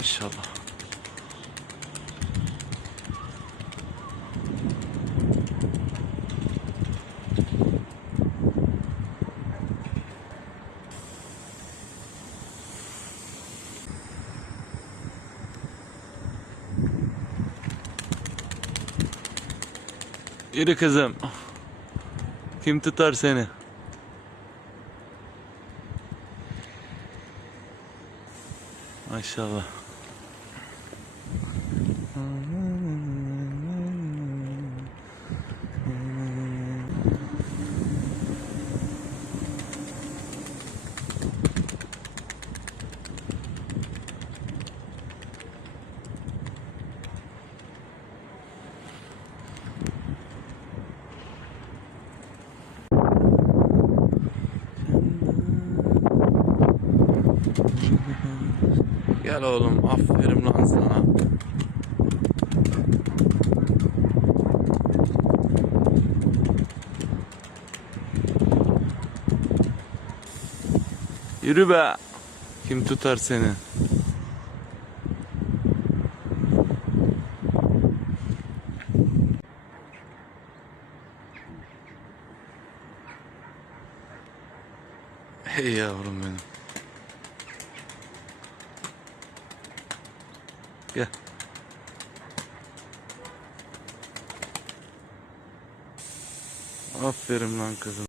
Maşallah. Yürü kızım. Kim tutar seni? Maşallah. Gel oğlum, aferin lan sana. Yürü be. Kim tutar seni? Hey yavrum benim. Gel. Aferin lan kızım.